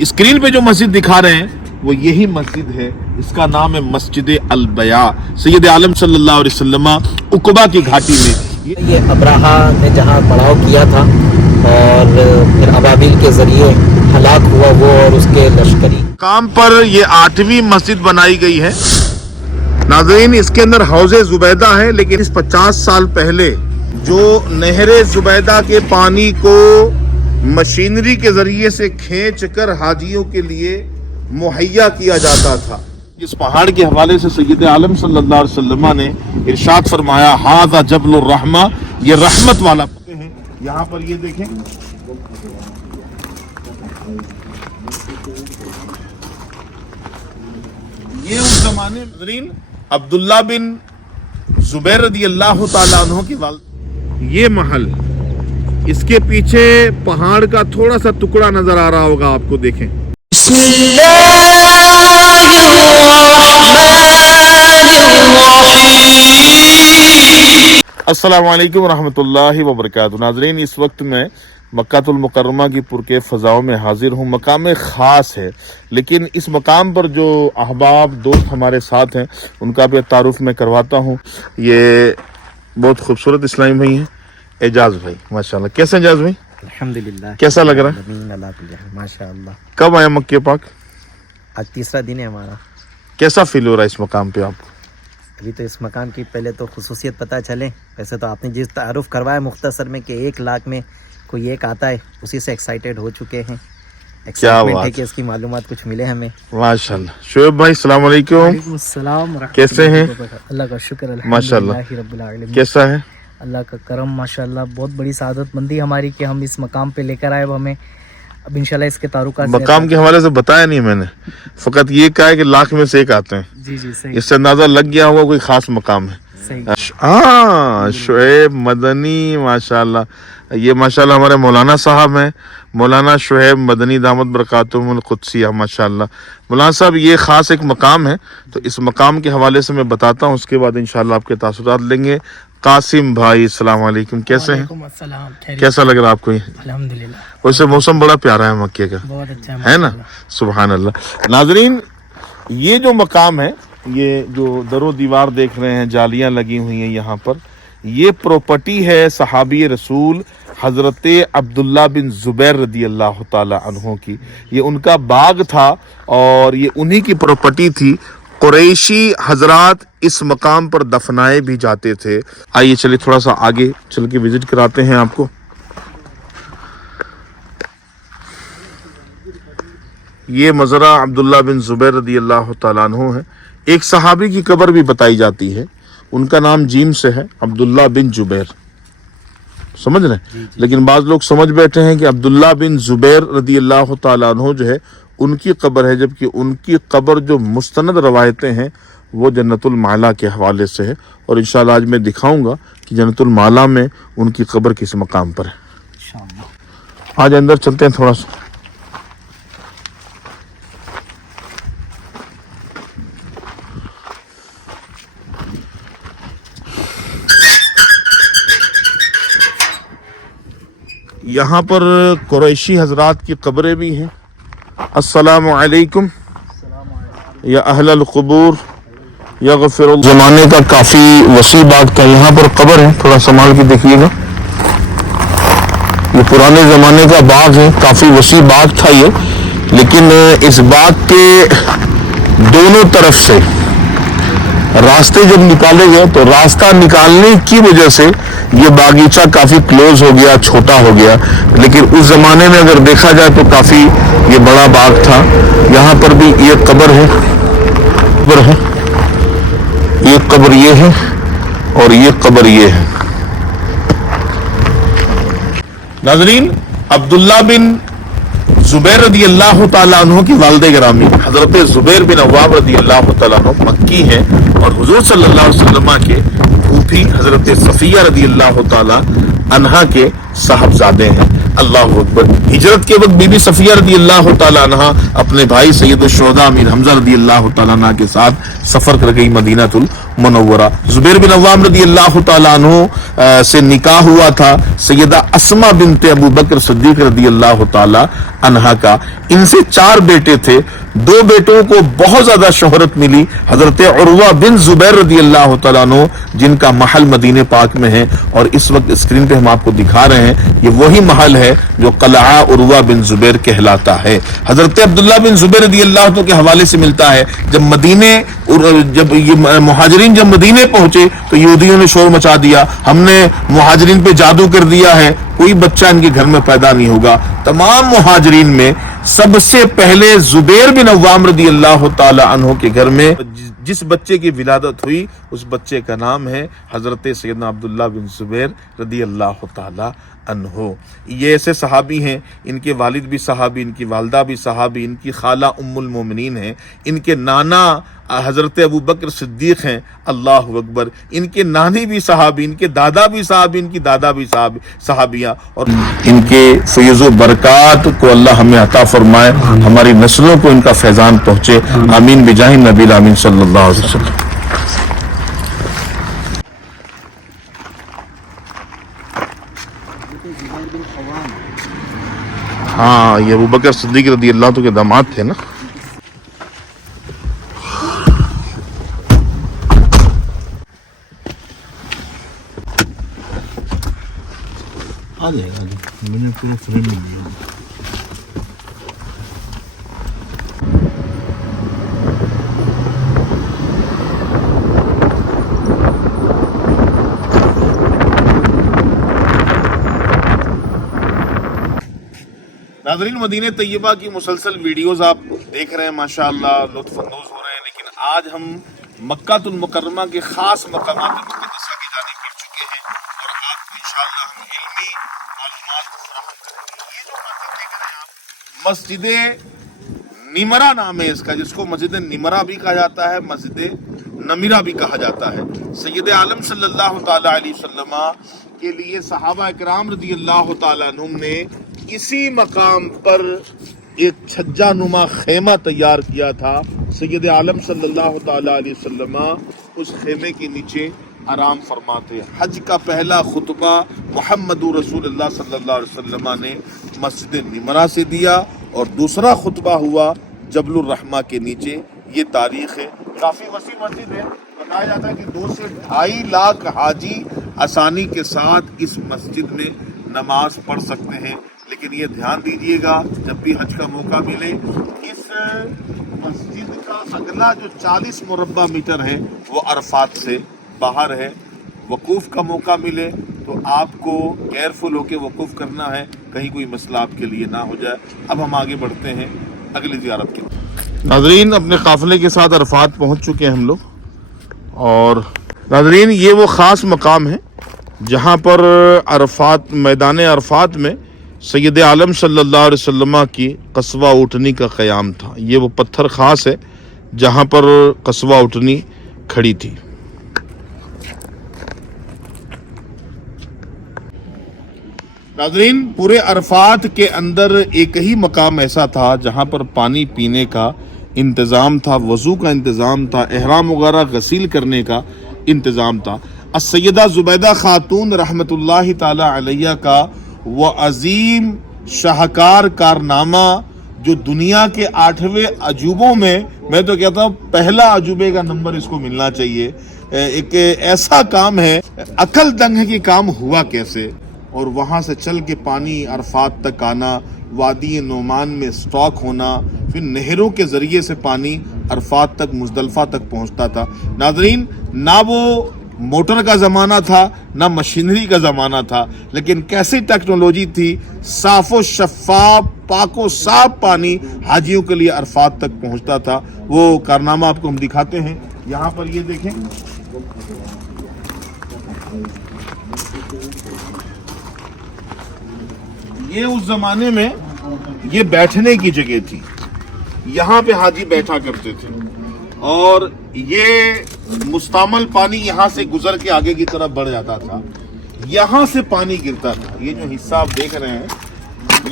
Screen پہ جو مسجد دکھا رہے ہیں وہ یہی مسجد ہے، اس کا نام ہے مسجد البیا، سید عالم صلی اللہ علیہ وسلم عقبہ کی گھاٹی میں۔ یہ ابراہا نے جہاں پڑاؤ کیا تھا اور پھر ابابیل کے ذریعے ہلاک ہوا وہ اور اس کے لشکری مقام پر یہ 8ویں مسجد بنائی گئی ہے۔ ناظرین، اس کے اندر حوض زبیدہ ہے، لیکن اس 50 سال پہلے جو نہر زبیدہ کے پانی کو مشینری کے ذریعے سے کھینچ کر حاجیوں کے لیے مہیا کیا جاتا تھا، اس پہاڑ کے حوالے سے سید عالم صلی اللہ علیہ وسلم نے ارشاد فرمایا ھذا جبل الرحمہ، یہ رحمت والا ہے۔ یہاں پر یہ دیکھیں، یہ اس زمانے میں عبداللہ بن زبیر رضی اللہ تعالیٰ عنہ کی والد، یہ محل، اس کے پیچھے پہاڑ کا تھوڑا سا ٹکڑا نظر آ رہا ہوگا آپ کو، دیکھیں۔ بسم اللہ السلام علیکم ورحمۃ اللہ وبرکاتہ۔ ناظرین، اس وقت میں مکہ المکرمہ کی پرکیف فضاؤں میں حاضر ہوں۔ مقام خاص ہے، لیکن اس مقام پر جو احباب دوست ہمارے ساتھ ہیں ان کا بھی تعارف میں کرواتا ہوں۔ یہ بہت خوبصورت اسلامی بھائی ہیں، اعجاز بھائی، ماشاءاللہ۔ کیسے اعجاز بھائی؟ الحمدللہ۔ کیسا لگ رہا ہے؟ ماشاءاللہ۔ کب آیا مکہ پاک؟ آج تیسرا دن ہے ہمارا۔ کیسا فیل ہو رہا ہے اس مقام پہ آپ کو؟ ابھی تو اس مکان کی پہلے تو خصوصیت پتہ چلے۔ ویسے تو آپ نے جس تعارف کروایا مختصر میں کہ 1 لاکھ میں کوئی ایک آتا ہے، اسی سے ایکسائٹیڈ ہو چکے ہیں۔ ایکسائٹمنٹ ہے کہ اس کی معلومات کچھ ملے ہمیں۔ ماشاءاللہ۔ شعیب بھائی السلام علیکم۔ وعلیکم السلام ورحمۃ کیسے ہیں؟ اللہ کا شکر ماشاءاللہ۔ الحمدللہ رب العالمین۔ کیسا ہے؟ اللہ کا کرم ماشاءاللہ، بہت بڑی سعادت مندی ہماری کہ ہم اس مقام پہ لے کر آئے۔ اب ہمیں اب انشاءاللہ اس کے تعلقات مقام کے حوالے سے بتایا نہیں میں نے، فقط یہ کہا ہے کہ لاکھ میں سے ایک آتے ہیں۔ جی جی صحیح اس سے اندازہ لگ گیا ہوگا کوئی خاص مقام ہے۔ صحیح۔ ہاں، شعیب مدنی، ماشاءاللہ۔ یہ ماشاءاللہ ہمارے مولانا صاحب ہیں، مولانا شعیب مدنی دامت برکاتہم القدسیہ، ماشاءاللہ۔ مولانا صاحب، یہ خاص ایک مقام ہے، تو اس مقام کے حوالے سے میں بتاتا ہوں، اس کے بعد انشاءاللہ آپ کے تاثرات لیں گے۔ قاسم بھائی السلام علیکم، کیسے ہیں؟ وعلیکم السلام، خیریت؟ کیسا لگ رہا ہے آپ کو یہ؟ الحمدللہ ویسے موسم بڑا پیارا ہے مکے کا، بہت اچھا ہے نا؟ سبحان اللہ۔ ناظرین، یہ جو مقام ہے، یہ جو در و دیوار دیکھ رہے ہیں، جالیاں لگی ہوئی ہیں یہاں پر، یہ پراپرٹی ہے صحابی رسول حضرت عبداللہ بن زبیر رضی اللہ تعالی عنہ کی۔ یہ ان کا باغ تھا اور یہ انہی کی پراپرٹی تھی۔ قریشی حضرات اس مقام پر دفنائے بھی جاتے تھے۔ آئیے چلیے تھوڑا سا آگے چل کے وزٹ کراتے ہیں آپ کو۔ یہ مزرعہ عبداللہ بن زبیر رضی اللہ تعالیٰ عنہ ہے۔ ایک صحابی کی قبر بھی بتائی جاتی ہے، ان کا نام جیم سے ہے، عبداللہ بن زبیر، سمجھ رہے ہیں؟ لیکن بعض لوگ سمجھ بیٹھے ہیں کہ عبداللہ بن زبیر رضی اللہ تعالیٰ عنہ جو ہے ان کی قبر ہے، جبکہ ان کی قبر جو مستند روایتیں ہیں وہ جنت المعلا کے حوالے سے ہے، اور انشاءاللہ آج میں دکھاؤں گا کہ جنت المعلا میں ان کی قبر کس مقام پر ہے۔ آج اندر چلتے ہیں تھوڑا سا۔ یہاں پر قریشی حضرات کی قبریں بھی ہیں۔ السلام علیکم یا اہل القبور یغفر اللہ۔ زمانے کا کافی وسیع باغ تھا، یہاں پر قبر ہے، تھوڑا سنبھال کے دیکھیے گا۔ یہ پرانے زمانے کا باغ ہے، کافی وسیع باغ تھا یہ، لیکن اس باغ کے دونوں طرف سے راستے جب نکالے گئے تو راستہ نکالنے کی وجہ سے یہ باغیچہ کافی کلوز ہو گیا، چھوٹا ہو گیا، لیکن اس زمانے میں اگر دیکھا جائے تو کافی یہ بڑا باغ تھا۔ یہاں پر بھی یہ قبر ہے، یہ قبر یہ ہے اور یہ قبر یہ ہے۔ ناظرین، عبداللہ بن زبیر رضی اللہ تعالیٰ عنہ کی والد گرامی حضرت زبیر بن عوام رضی اللہ تعالیٰ عنہ مکی ہیں، اور حضور صلی اللہ علیہ وسلم کے پھوپھی حضرت صفیہ رضی اللہ تعالیٰ عنہا کے صاحبزادے ہیں۔ اللہ اکبر۔ ہجرت کے وقت بی بی صفیہ رضی اللہ تعالیٰ عنہا اپنے بھائی سید الشہداء امیر حمزہ رضی اللہ تعالیٰ عنہ کے ساتھ سفر کر گئی مدینہ मुनव्वरा। जुबैर बिन अव्वाम रदी अल्लाह ताला अन्हु से निकाह हुआ था सैयदा अस्मा बिनत अबू बकर सिद्दीक रदी अल्लाह ताला अन्हा का। इनसे 4 बेटे थे। 2 बेटों को बहुत ज्यादा शोहरत मिली, हजरत उर्वा बिन जुबैर रदी अल्लाह ताला अन्हु, जिनका महल मदीने पाक में है, और इस वक्त स्क्रीन पे हम आपको दिखा रहे हैं, ये वही महल है जो कलआ उर्वा बिन जुबैर कहलाता है। हजरत अब्दुल्ला बिन जुबैर रदी अल्लाह के हवाले से मिलता है, जब ये मुहाजिरीन जब मदीने पहुंचे तो यहूदियों ने शोर मचा दिया, हमने मुहाजिरीन पे जादू कर दिया है, कोई बच्चा इनके घर में पैदा नहीं होगा। तमाम मुहाजिरीन में सबसे पहले जुबैर बिन अव्वाम रदी अल्लाह ताला अन्हु के घर में जिस बच्चे की विलादत हुई उस बच्चे का नाम है हजरत सैयदना अब्दुल्ला बिन जुबैर रदी अल्लाह ताला अन्हु। ये ऐसे सहाबी हैं, इनके वालिद भी सहाबी, इनकी वालदा भी सहाबी, इनकी खाला उम्मुल मोमिनीन है, इनके नाना हजरत अबू बकर सिद्दीक हैं, अल्लाह अकबर, इनके नानी भी सहाबी, इनके दादा भी सहाबी, इनकी दादा भी सहाबियाँ, और इनके फैज़ बरक़ात को अल्लाह हमें अता फरमाए, हमारी नस्लों को इनका फैज़ान पहुँचे, आमीन बिजाहि नबी आमीन सल्लल्लाहु अलैहि वसल्लम। हाँ, ये अबू बकर सिद्दीक रदी अल्लाह के दामाद थे ना। आ जाएगा, मैंने पूरा फ्रेम में लिया। नाज़रीन, मदीने तैयबा की मुसलसल वीडियोस आप देख रहे हैं, माशाअल्लाह लुत्फ़ अंदोज़ हो रहे हैं, लेकिन आज हम मक्कातुल मुकर्रमा के खास मकामात मुक़द्दसा की जानिब बढ़ चुके हैं और आपको इंशाअल्लाह हम इल्मी मालूमात फराहम करेंगे। ये जो मस्जिद देख रहे हैं आप, मस्जिद निमरा नाम है इसका, जिसको मस्जिद निमरा भी कहा जाता है, मस्जिद नमीरा भी कहा जाता है। सैयद आलम सल्लल्लाहु ताला अलैहि वसल्लम के लिए सहाबा इकराम रज़ी अल्लाह ताला अन्हुम ने इसी मकाम पर एक छज्जा नुमा खेमा तैयार किया था। सैयद आलम सल्लल्लाहु ताला अलैहि वसल्लम उस खेमे के नीचे आराम फरमाते। हज का पहला खुतबा मुहम्मदुर रसूलुल्लाह सल्लल्लाहु अलैहि वसल्लम ने मस्जिद निमरा से दिया और दूसरा खुतबा हुआ जबलुर रहमा के नीचे। ये तारीख है, काफ़ी वसी मस्जिद है। बताया जाता है कि 2 से 2.5 लाख हाजी आसानी के साथ इस मस्जिद में नमाज पढ़ सकते हैं। लेकिन ये ध्यान दीजिएगा, जब भी हज का मौका मिले, इस मस्जिद का अगला जो 40 मुरब्बा मीटर है वो अरफात से बाहर है। वकूफ़ का मौका मिले तो आपको केयरफुल होकर वकूफ़ करना है, कहीं कोई मसला आपके लिए ना हो जाए। अब हम आगे बढ़ते हैं अगली ज़ियारत के लिए। नाज़रीन, अपने काफ़िले के साथ अरफात पहुँच चुके हैं हम लोग, और नाज़रीन ये वो ख़ास मकाम है जहाँ पर अरफात, मैदान अरफात में सैयद आलम सल्लल्लाहु अलैहि वसल्लम की कस्वा ऊँटनी का क़याम था। ये वो पत्थर ख़ास है जहाँ पर कस्वा ऊँटनी खड़ी थी। नाज़रीन, पूरे अरफात के अंदर एक ही मकाम ऐसा था जहाँ पर पानी पीने का इंतज़ाम था, वज़ू का इंतज़ाम था, एहराम वगैरह गसील करने का इंतज़ाम था। सैयदा ज़ुबैदा खातून रहमतुल्लाहि ताला अलैहा का वो अजीम शाहकार कारनामा जो दुनिया के 8वें अजूबों में, मैं तो कहता हूँ पहला अजूबे का नंबर इसको मिलना चाहिए। एक ऐसा काम है, अकल दंग है कि काम हुआ कैसे, और वहाँ से चल के पानी अरफात तक आना, वादी नोमान में स्टॉक होना, फिर नहरों के ज़रिए से पानी अरफात तक, मुज़दलिफ़ा तक पहुँचता था। नाज़रीन, ना वो मोटर का ज़माना था ना मशीनरी का ज़माना था, लेकिन कैसी टेक्नोलॉजी थी, साफ़ो शफ़ाफ, पाको साफ पानी हाजियों के लिए अरफात तक पहुँचता था। वो कारनामा आपको हम दिखाते हैं। यहाँ पर ये देखें, ये उस ज़माने में ये बैठने की जगह थी, यहाँ पे हाजी बैठा करते थे, और ये मुस्तामल पानी यहाँ से गुजर के आगे की तरफ बढ़ जाता था। यहाँ से पानी गिरता था, ये जो हिस्सा आप देख रहे हैं,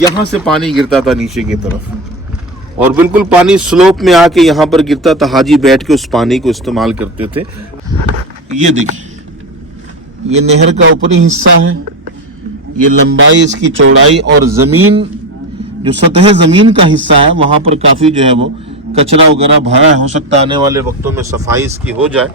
यहाँ से पानी गिरता था नीचे की तरफ, और बिल्कुल पानी स्लोप में आके यहाँ पर गिरता था। हाजी बैठ के उस पानी को इस्तेमाल करते थे। ये देखिए, ये नहर का ऊपरी हिस्सा है, ये लंबाई इसकी चौड़ाई, और जमीन जो सतह जमीन का हिस्सा है वहां पर काफी जो है वो कचरा वगैरह भरा है। हो सकता है आने वाले वक्तों में सफाई इसकी हो जाए।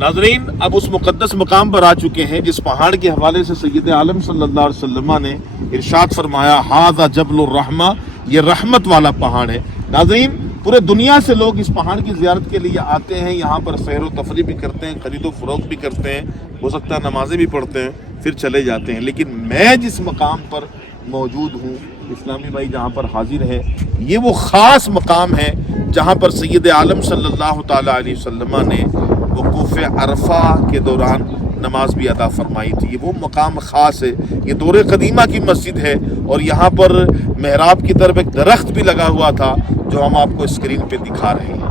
नाज़रीन, अब उस मुक़द्दस मकाम पर आ चुके हैं जिस पहाड़ के हवाले से सैयद आलम सल्लल्लाहु अलैहि वसल्लम ने इरशाद फरमाया, हाज़ा जबलुर रहमा, ये रहमत वाला पहाड़ है। नाज़रीन, पूरे दुनिया से लोग इस पहाड़ की ज़ियारत के लिए आते हैं, यहाँ पर सैर व तफरी भी करते हैं, खरीदो फरोख्त भी करते हैं, हो सकता है नमाजें भी पढ़ते हैं, फिर चले जाते हैं। लेकिन मैं जिस मकाम पर मौजूद हूँ, इस्लामी भाई जहाँ पर हाजिर है, ये वो ख़ास मकाम है जहाँ पर सैयद आलम सल्लल्लाहु ताला अलैहि वसल्लम ने वक़ूफ़ अरफा के दौरान नमाज भी अदा फरमाई थी। ये वो मकाम ख़ास है, ये दौरे कदीमा की मस्जिद है, और यहाँ पर मेहराब की तरफ एक दरख्त भी लगा हुआ था जो हम आपको स्क्रीन पे दिखा रहे हैं।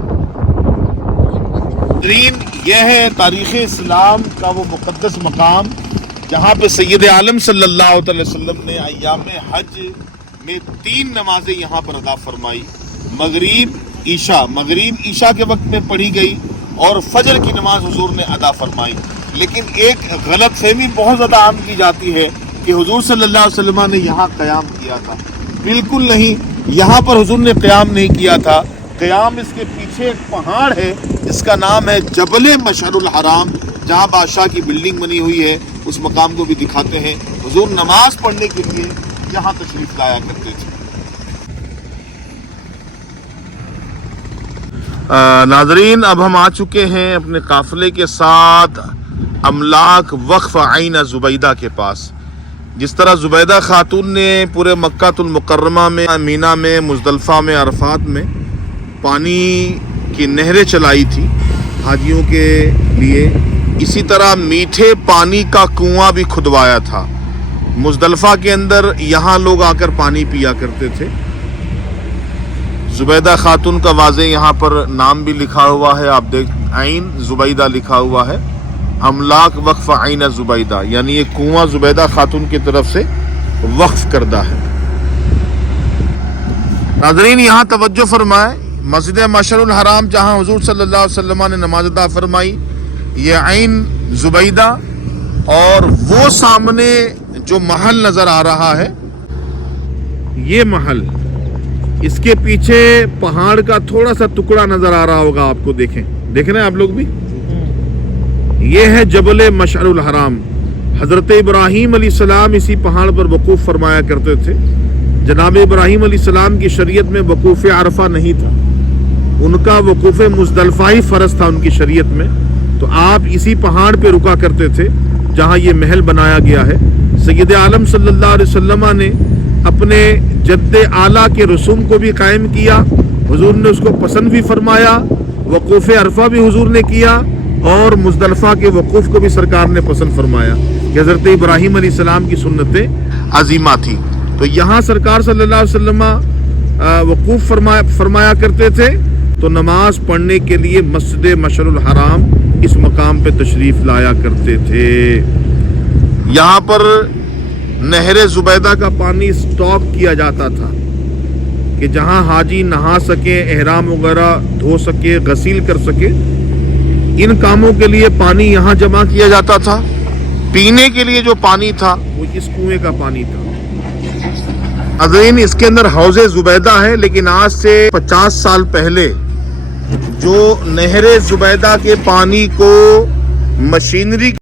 यह है तारीख़ इस्लाम का वो मुक़द्दस मकाम जहाँ पे सैयद आलम सल्लल्लाहु अलैहि वसल्लम ने अय्याम हज में 3 नमाजें यहाँ पर अदा फरमाई। मगरिब ईशा के वक्त में पढ़ी गई, और फजर की नमाज हुजूर ने अदा फरमाई। लेकिन एक गलत फहमी बहुत ज़्यादा आम की जाती है कि हुजूर सल्लल्लाहु अलैहि वसल्लम ने यहाँ क़याम किया था। बिल्कुल नहीं, यहाँ पर हुजूर ने क़याम नहीं किया था। क़याम इसके पीछे एक पहाड़ है जिसका नाम है जबल मशअरुल हराम, जहाँ बादशाह की बिल्डिंग बनी हुई है। उस मकाम को भी दिखाते हैं। हुजूर नमाज पढ़ने के लिए यहाँ तशरीफ लाया करते थे। नाजरीन, अब हम आ चुके हैं अपने काफिले के साथ अमलाक वक्फ आइन जुबैदा के पास। जिस तरह जुबैदा खातून ने पूरे मक्कातुल मुकर्रमा में, मीना में, मुज़दलिफ़ा में, अरफात में पानी की नहरें चलाई थी हाजियों के लिए, इसी तरह मीठे पानी का कुआं भी खुदवाया था। मुज़दलिफ़ा के अंदर यहाँ लोग आकर पानी पिया करते थे। जुबैदा खातून का वाज़े यहाँ पर नाम भी लिखा हुआ है, आप देख, आइन जुबैदा लिखा हुआ है। अमलाक वक्फ आइन जुबैदा, यानी ये कुआं जुबैदा खातून की तरफ से वक्फ करदा है। नाज़रीन, यहाँ तवज्जो फरमाए, मस्जिद मशअरुल हराम जहाँ हुजूर सल्लल्लाहु अलैहि वसल्लम ने नमाज अदा फरमाई, ये आइन जुबैदा, और वो सामने जो महल नज़र आ रहा है, ये महल, इसके पीछे पहाड़ का थोड़ा सा टुकड़ा नजर आ रहा होगा आपको, देखें, देख रहे हैं आप लोग भी, ये है जबल मशअरुल हराम। हजरत इब्राहीम अलैहिस्सलाम इसी पहाड़ पर वकूफ़ फरमाया करते थे। जनाब इब्राहीम अलैहिस्सलाम की शरीयत में वकूफ़ अरफा नहीं था, उनका वकूफ़ मुज़दलिफ़ा ही फ़र्ज था उनकी शरीयत में। तो आप इसी पहाड़ पे रुका करते थे जहाँ ये महल बनाया गया है। सैयद आलम सल्लल्लाहु अलैहि वसल्लम ने अपने जद्दे आला के रसूम को भी कायम किया, हुजूर ने उसको पसंद भी फरमाया, वकूफ़ अरफा भी हुजूर ने किया, और मुज़दलिफ़ा के वकूफ़ को भी सरकार ने पसंद फरमाया कि हज़रत इब्राहीम अलैहिस्सलाम की सुन्नतें अज़ीमा थी। तो यहाँ सरकार सल्लल्लाहु अलैहि वसल्लम वकूफ़ फरमाया करते थे, तो नमाज पढ़ने के लिए मस्जिद मशअरुल हराम इस मकाम पे तशरीफ़ लाया करते थे। यहाँ पर नहर जुबैदा का पानी स्टॉक किया जाता था कि जहाँ हाजी नहा सके, एहराम वगैरह धो सके, गसील कर सके, इन कामों के लिए पानी यहाँ जमा किया जाता था। पीने के लिए जो पानी था वो इस कुएं का पानी था। नाज़रीन, इसके अंदर हौज़े जुबैदा है, लेकिन आज से 50 साल पहले जो नहर जुबैदा के पानी को मशीनरी